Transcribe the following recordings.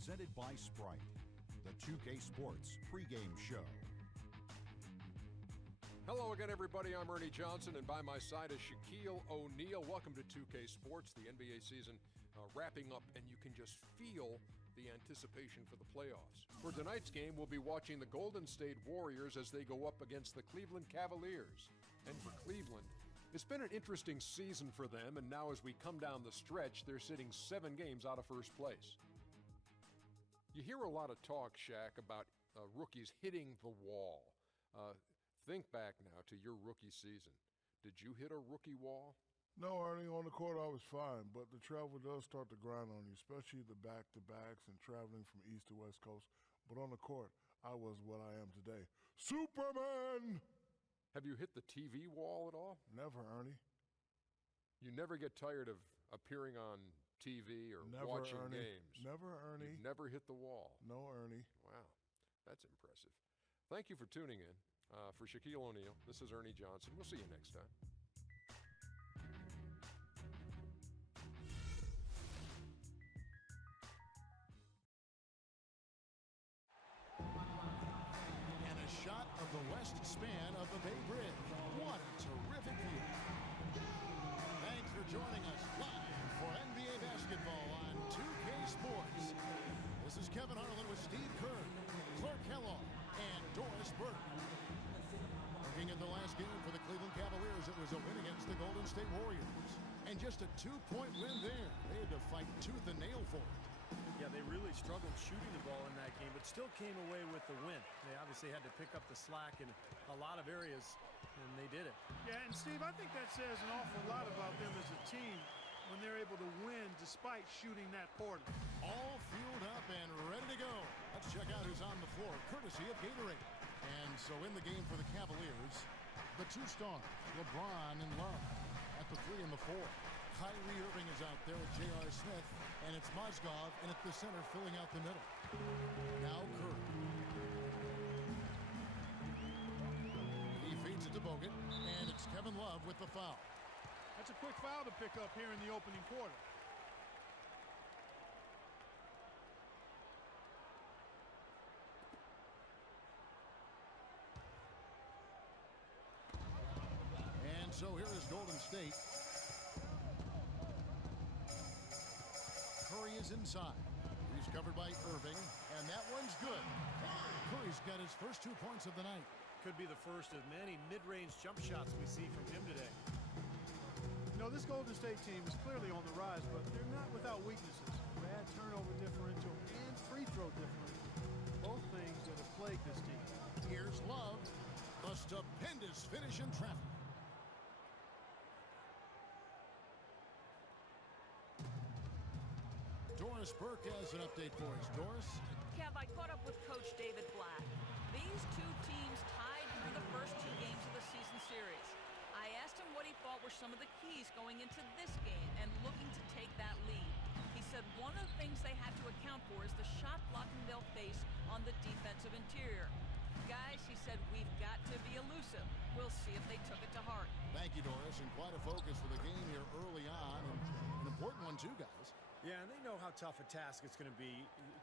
presented by Sprite, the 2K Sports pregame show. Hello again, everybody. I'm Ernie Johnson, and by my side is Shaquille O'Neal. Welcome to 2K Sports, the NBA season wrapping up, and you can just feel the anticipation for the playoffs. For tonight's game, we'll be watching the Golden State Warriors as they go up against the Cleveland Cavaliers. And for Cleveland, it's been an interesting season for them, and now as we come down the stretch, they're sitting 7 games out of first place. You hear a lot of talk, Shaq, about rookies hitting the wall. Think back now to your rookie season. Did you hit a rookie wall? No, Ernie, on the court I was fine, but the travel does start to grind on you, especially the back-to-backs and traveling from East to West Coast. But on the court, I was what I am today. Superman! Have you hit the TV wall at all? Never, Ernie. You never get tired of appearing on TV or Never, watching Ernie. games? Never, Ernie. You've never hit the wall? No, Ernie. Wow, that's impressive. Thank you for tuning in. For Shaquille O'Neal, this is Ernie Johnson. We'll see you next time. And a shot of the west span of the Bay Bridge. What a terrific view. Thanks for joining us live for NBA basketball on 2K Sports. This is Kevin Harlan with Steve Kerr, Clark Kellogg, and Doris Burke. Looking at the last game for the Cleveland Cavaliers, it was a win against the Golden State Warriors. And just a 2-point win there. They had to fight tooth and nail for it. Yeah, they really struggled shooting the ball in that game, but still came away with the win. They obviously had to pick up the slack in a lot of areas, and they did it. Yeah, and Steve, I think that says an awful lot about them as a team when they're able to win despite shooting that poorly. All fueled up and ready to go. Let's check out who's on the floor, courtesy of Gatorade. And so in the game for the Cavaliers, the 2 stars, LeBron and Love, at the 3 and the 4. Kyrie Irving is out there with J.R. Smith, and it's Mozgov in at the center filling out the middle. Now Curry. He feeds it to Bogut, and it's Kevin Love with the foul. That's a quick foul to pick up here in the opening quarter. And so here is Golden State. Curry is inside. He's covered by Irving, and that one's good. Curry's got his first 2 points of the night. Could be the first of many mid-range jump shots we see from him today. You know, this Golden State team is clearly on the rise, but they're not without weaknesses. Bad turnover differential and free throw differential. Both things that have plagued this team. Here's Love. A stupendous finish in traffic. Doris Burke has an update for us. Doris? Kev, I caught up with Coach David Blatt. These 2 teams tied through the first 2 games of the season series. I asked him what he thought were some of the keys going into this game and looking to take that lead. He said one of the things they had to account for is the shot blocking they'll face on the defensive interior. Guys, he said, we've got to be elusive. We'll see if they took it to heart. Thank you, Doris, and quite a focus for the game here early on, and an important one too, guys. Yeah, and they know how tough a task it's going to be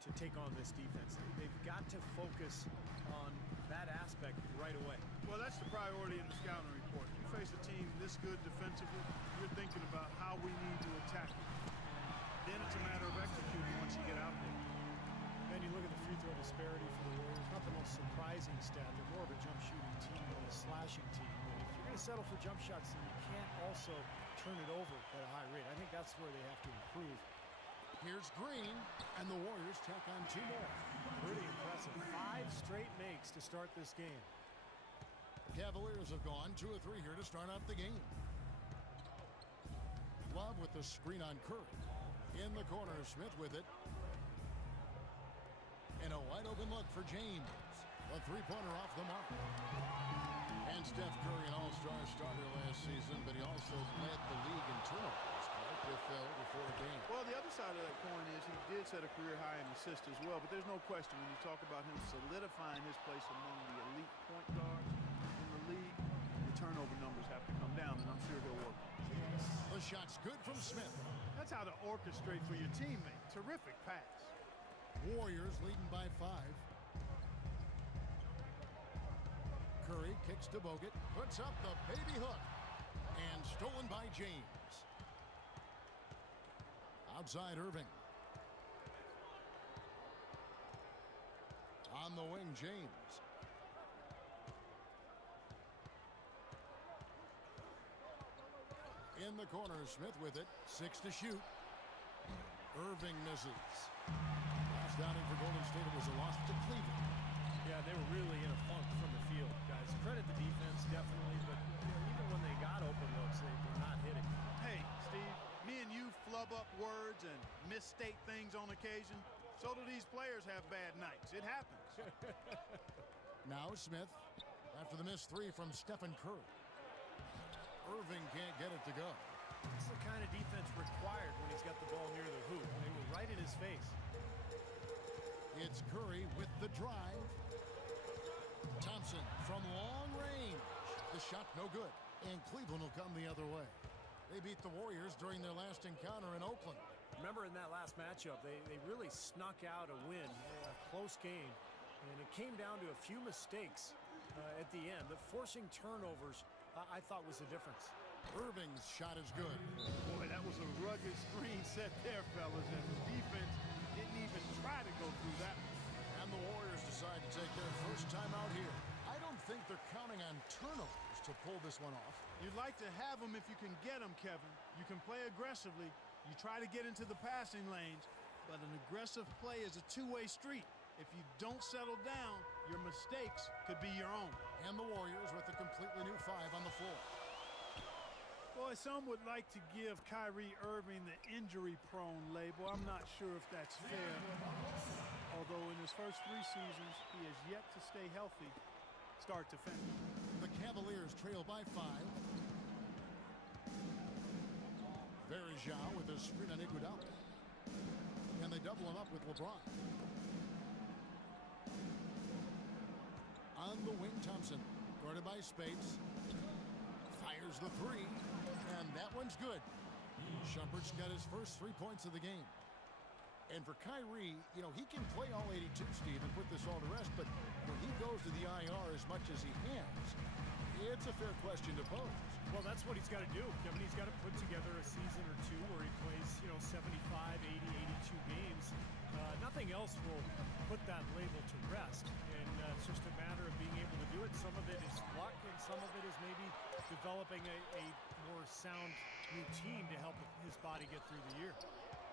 to take on this defense. They've got to focus on that aspect right away. Well, that's the priority in the scouting report. You face a team this good defensively, you're thinking about how we need to attack it. Then it's a matter of executing once you get out there. Then you look at the free throw disparity for the Warriors. Not the most surprising stat. They're more of a jump shooting team than a slashing team. But if you're going to settle for jump shots, then you can't also turn it over at a high rate. I think that's where they have to improve. Here's Green, and the Warriors tack on 2 more. Pretty impressive. 5 straight makes to start this game. The Cavaliers have gone 2 of 3 here to start out the game. Love with the screen on Curry. In the corner, Smith with it. And a wide open look for James. A 3-pointer off the mark. And Steph Curry, an all-star starter last season, but he also led the league in turnovers before a game. Well, the other side of that coin is he did set a career high in assists as well, but there's no question when you talk about him solidifying his place among the elite point guards in the league, the turnover numbers have to come down, and I'm sure he'll work on it. The shot's good from Smith. That's how to orchestrate for your teammate. Terrific pass. Warriors leading by 5. Curry kicks to Bogut, puts up the baby hook, and stolen by James. Outside Irving. On the wing, James. In the corner, Smith with it. 6 to shoot. Irving misses. Last outing for Golden State, it was a loss to Cleveland. Yeah, they were really in a funk from the field, guys. Credit the defense, definitely, but even when they got open looks, they were not hitting. Hey, Steve, me and you flub up words and misstate things on occasion. So do these players have bad nights. It happens. Now Smith, after the missed 3 from Stephen Curry. Irving can't get it to go. This is the kind of defense required when he's got the ball near the hoop. They were right in his face. It's Curry with the drive. Thompson from long range. The shot no good. And Cleveland will come the other way. They beat the Warriors during their last encounter in Oakland. Remember in that last matchup, they really snuck out a win, a close game. And it came down to a few mistakes at the end. The forcing turnovers, I thought, was the difference. Irving's shot is good. Boy, that was a rugged screen set there, fellas, and the defense didn't even try to go through that one. And the Warriors decide to take their first time out here. I don't think they're counting on turnovers to pull this one off. You'd like to have them if you can get them, Kevin. You can play aggressively. You try to get into the passing lanes, but an aggressive play is a two-way street. If you don't settle down, your mistakes could be your own. And the Warriors with a completely new 5 on the floor. Boy, some would like to give Kyrie Irving the injury-prone label. I'm not sure if that's fair. Although in his first 3 seasons, he has yet to stay healthy start to finish. The Cavaliers trail by 5. Varejao with a screen on Iguodala. And they double him up with LeBron. On the wing, Thompson, guarded by Spates. Fires the 3, and that one's good. Shumpert's got his first 3 points of the game. And for Kyrie, you know, he can play all 82, Steve, and put this all to rest, but when he goes to the IR as much as he has, it's a fair question to pose. Well, that's what he's got to do. I mean, he's got to put together a season or 2 where he plays, 75, 80, 82 games. Nothing else will put that label to rest. And it's just a matter of being able to do it. Some of it is luck, and some of it is maybe developing a more sound routine to help his body get through the year.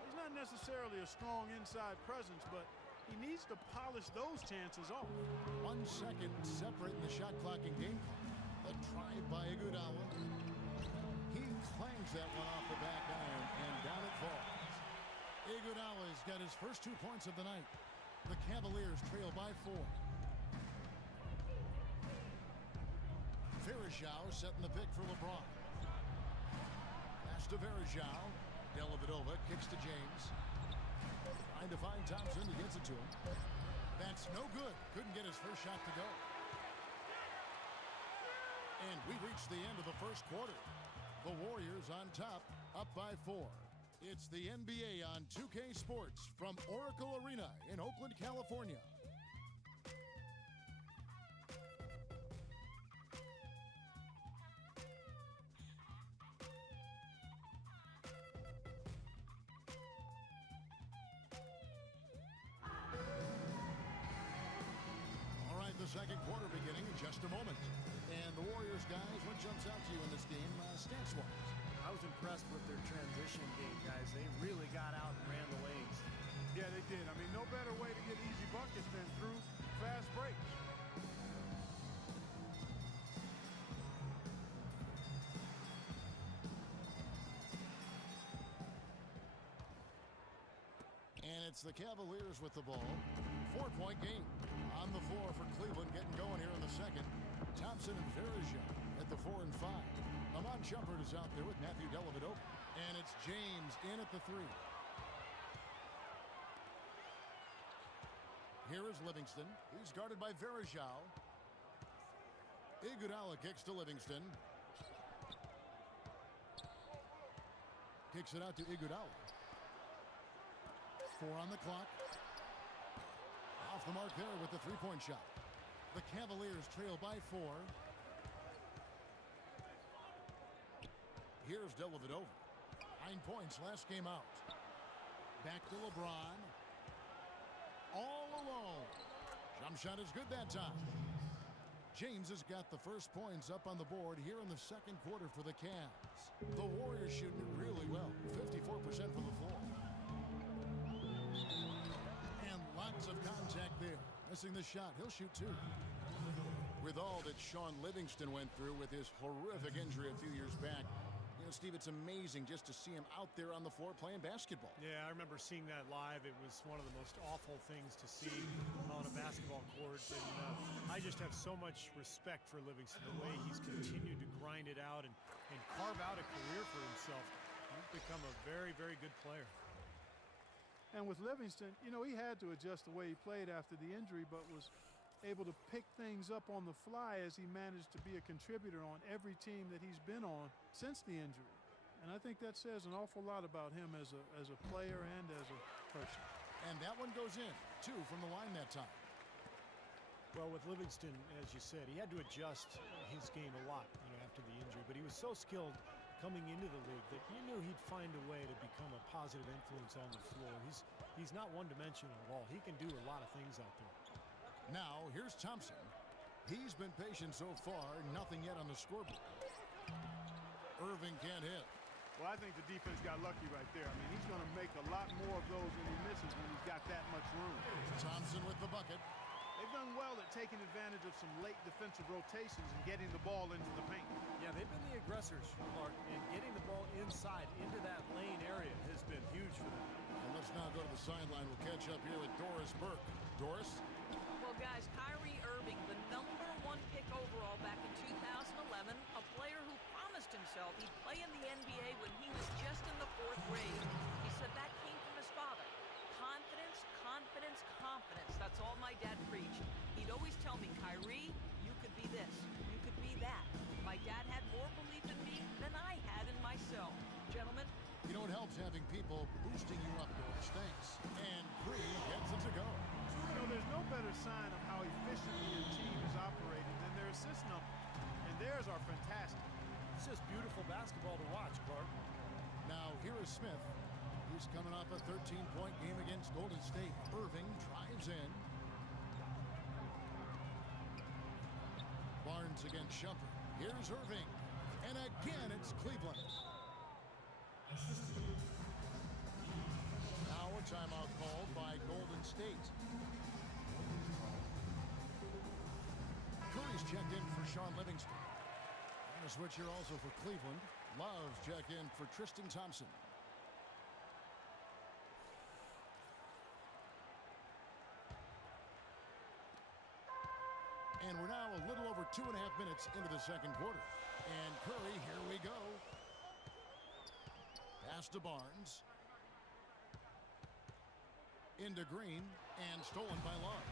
He's not necessarily a strong inside presence, but he needs to polish those chances off. 1 second separate in the shot clock and game clock. A drive by Iguodala. He clangs that one off the back iron, and down it falls. Iguodala's got his first 2 points of the night. The Cavaliers trail by 4. Varejao setting the pick for LeBron. Pass to Varejao. Dellavedova kicks to James. Trying to find Thompson. He gets it to him. That's no good. Couldn't get his first shot to go. And we reached the end of the first quarter. The Warriors on top, up by 4. It's the NBA on 2K Sports from Oracle Arena in Oakland, California. All right, the second quarter beginning in just a moment. And the Warriors, guys, what jumps out to you in this game, stance-wise? I was impressed with their transition game, guys. They really got out and ran the lanes. Yeah, they did. I mean, no better way to get easy buckets than through fast breaks. And it's the Cavaliers with the ball. 4-point game on the floor for Cleveland, getting going here in the second. Thompson and Varejao at the 4 and 5. Amon Shumpert is out there with Matthew Dellavedova. And it's James in at the 3. Here is Livingston. He's guarded by Varejao. Iguodala kicks to Livingston. Kicks it out to Iguodala. 4 on the clock. the mark there with the three-point shot. The Cavaliers trail by 4. Here's Dellavedova. 9 points last game out. Back to LeBron. All alone. Jump shot is good that time. James has got the first points up on the board here in the second quarter for the Cavs. The Warriors shooting it really well. 54% from the floor. And lots of contact there. Missing the shot. He'll shoot 2. With all that Sean Livingston went through with his horrific injury a few years back, you know, Steve, it's amazing just to see him out there on the floor playing basketball. Yeah, I remember seeing that live. It was one of the most awful things to see on a basketball court. And I just have so much respect for Livingston, the way he's continued to grind it out and carve out a career for himself. He's become a very, very good player. And with Livingston, you know, he had to adjust the way he played after the injury, but was able to pick things up on the fly as he managed to be a contributor on every team that he's been on since the injury. And I think that says an awful lot about him as a player and as a person. And that one goes in. 2 from the line that time. Well, with Livingston, as you said, he had to adjust his game a lot, you know, after the injury. But he was so skilled coming into the league that you knew he'd find a way to become a positive influence on the floor. He's not one-dimensional at all. He can do a lot of things out there. Now, here's Thompson. He's been patient so far. Nothing yet on the scoreboard. Irving can't hit. Well, I think the defense got lucky right there. I mean, he's going to make a lot more of those when he misses when he's got that much room. Thompson with the bucket. They've done well at taking advantage of some late defensive rotations and getting the ball into the paint. Yeah, they've been the aggressors, Clark, and getting the ball inside into that lane area has been huge for them. And let's now go to the sideline. We'll catch up here with Doris Burke. Doris? Well, guys, Kyrie Irving, the #1 pick overall back in 2011, a player who promised himself he'd play in the NBA when he was just in the 4th grade. He said that came from his father. Confidence, confidence, confidence. That's all my dad preached. He'd always tell me, Kyrie, you could be this, you could be that. My dad had more belief in me than I had in myself. Gentlemen. You know, it helps having people boosting you up, Doris. Thanks. And Cree gets it to go. You know, there's no better sign of how efficiently your team is operating than their assist numbers. And theirs are fantastic. It's just beautiful basketball to watch, Clark. Now, here is Smith. He's coming off a 13-point game against Golden State. Irving drives in. Barnes against Shumpert. Here's Irving. And again, it's Cleveland. Now a timeout called by Golden State. Curry's checked in for Sean Livingston. And a switch here also for Cleveland. Love's checked in for Tristan Thompson. And we're now a little over 2.5 minutes into the second quarter. And Curry, here we go. Pass to Barnes. Into Green. And stolen by Love.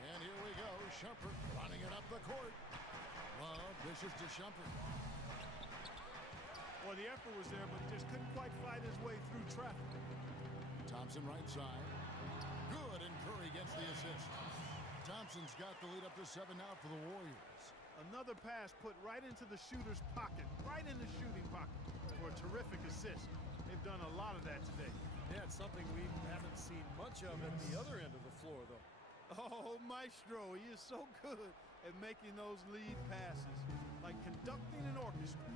And here we go. Shumpert running it up the court. Love dishes to Shumpert. Well, the effort was there, but just couldn't quite fight his way through traffic. Thompson right side. Good, and Curry gets the assist. Thompson's got the lead up to 7 now for the Warriors. Another pass put right into the shooter's pocket, right in the shooting pocket for a terrific assist. They've done a lot of that today. Yeah, it's something we haven't seen much of at the other end of the floor, though. Oh, Maestro, he is so good at making those lead passes, like conducting an orchestra.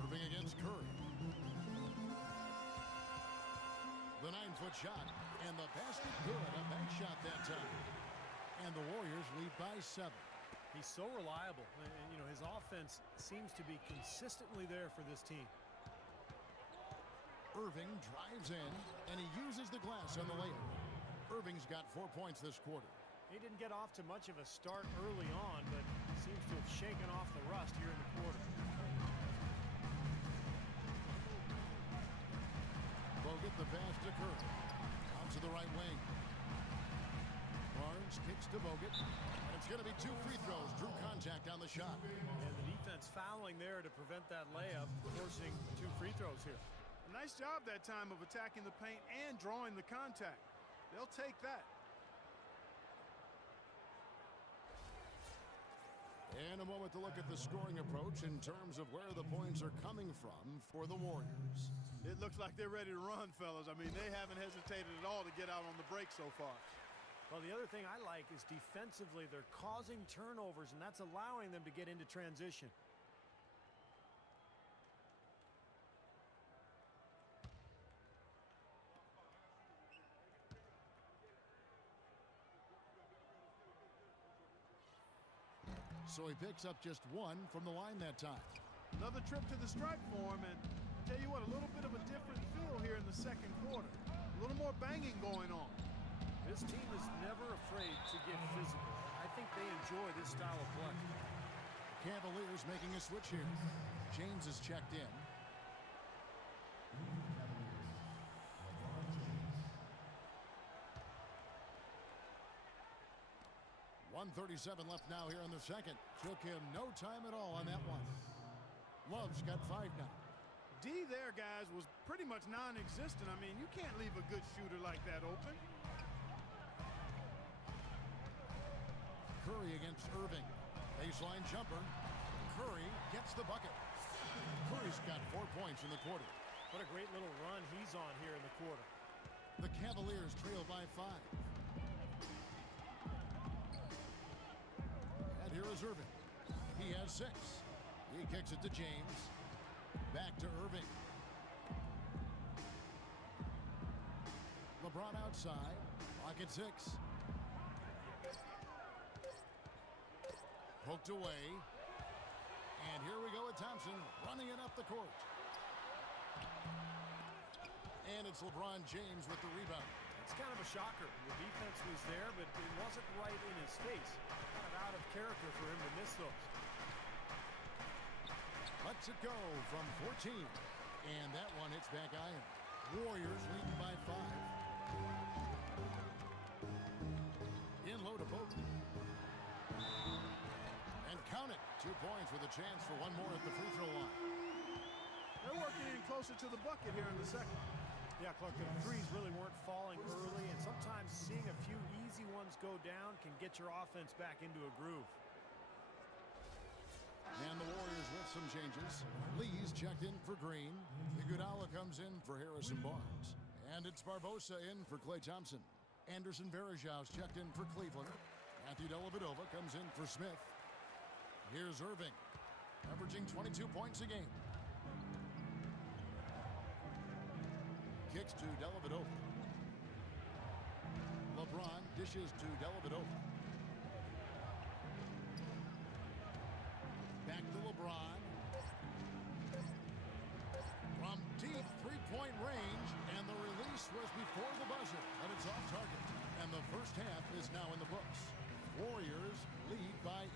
Irving against Curry. The 9-foot shot, and the basket good. A bank shot that time. And the Warriors lead by 7. He's so reliable, and you know, his offense seems to be consistently there for this team. Irving drives in, and he uses the glass on the layup. Irving's got 4 points this quarter. He didn't get off to much of a start early on, but seems to have shaken off the rust here in the quarter. Bogut the pass to Curry. Out to the right wing. Barnes kicks to Bogut. And it's going to be 2 free throws. Drew contact on the shot. And the defense fouling there to prevent that layup, forcing 2 free throws here. Nice job that time of attacking the paint and drawing the contact. They'll take that. And a moment to look at the scoring approach in terms of where the points are coming from for the Warriors. It looks like they're ready to run, fellas. I mean, they haven't hesitated at all to get out on the break so far. Well, the other thing I like is defensively they're causing turnovers, and that's allowing them to get into transition. So he picks up just one from the line that time. Another trip to the stripe for him, and tell you what, a little bit of a different feel here in the second quarter. A little more banging going on. This team is never afraid to get physical. I think they enjoy this style of play. Cavaliers making a switch here. James is checked in. 1:37 left now here in the second. Took him no time at all on that one. Love's got 5 now. D there, guys, was pretty much non-existent. I mean, you can't leave a good shooter like that open. Curry against Irving. Baseline jumper. Curry gets the bucket. Curry's got 4 points in the quarter. What a great little run he's on here in the quarter. The Cavaliers trail by 5. And here is Irving. He has 6. He kicks it to James. Back to Irving. LeBron outside. Clock at 6. Poked away. And here we go with Thompson running it up the court. And it's LeBron James with the rebound. It's kind of a shocker. The defense was there, but it wasn't right in his face. Kind of out of character for him to miss those. Lets it go from 14. And that one hits back iron. Warriors leading by 5. In low to Pope. And count it. 2 points with a chance for one more at the free throw line. They're working in closer to the bucket here in the second. Yeah, Clark, the threes really weren't falling early, and sometimes seeing a few easy ones go down can get your offense back into a groove. And the Warriors with some changes. Lee's checked in for Green. Iguodala comes in for Harrison Barnes. And it's Barbosa in for Klay Thompson. Anderson Varejao checked in for Cleveland. Matthew Dellavedova comes in for Smith. Here's Irving, averaging 22 points a game. Kicks to Dellavedova. LeBron dishes to Dellavedova. Back to LeBron. From deep three-point range, and the release was before the buzzer, but it's off target. And the first half is now in the books. Warriors lead by 8.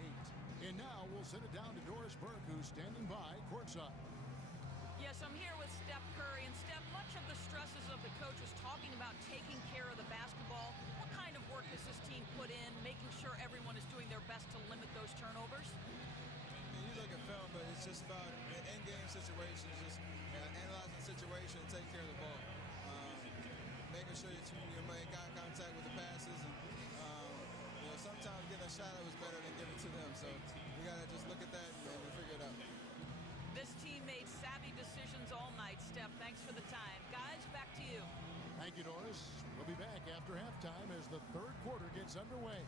And now we'll send it down to Doris Burke, who's standing by courtside. Yes, I'm here with Steph Curry. And Steph, much of the stresses of the coach is talking about taking care of the basketball. What kind of work has this team put in, making sure everyone is doing their best to limit those turnovers? You look at film, but it's just about in-game situations, just analyzing the situation and taking care of the ball. Making sure you make eye contact with the passes. And sometimes getting a shot was better than giving to them. So we got to just look at that and we'll figure it out. This team made savvy decisions all night, Steph. Thanks for the time. Guys, back to you. Thank you, Doris. We'll be back after halftime as the third quarter gets underway.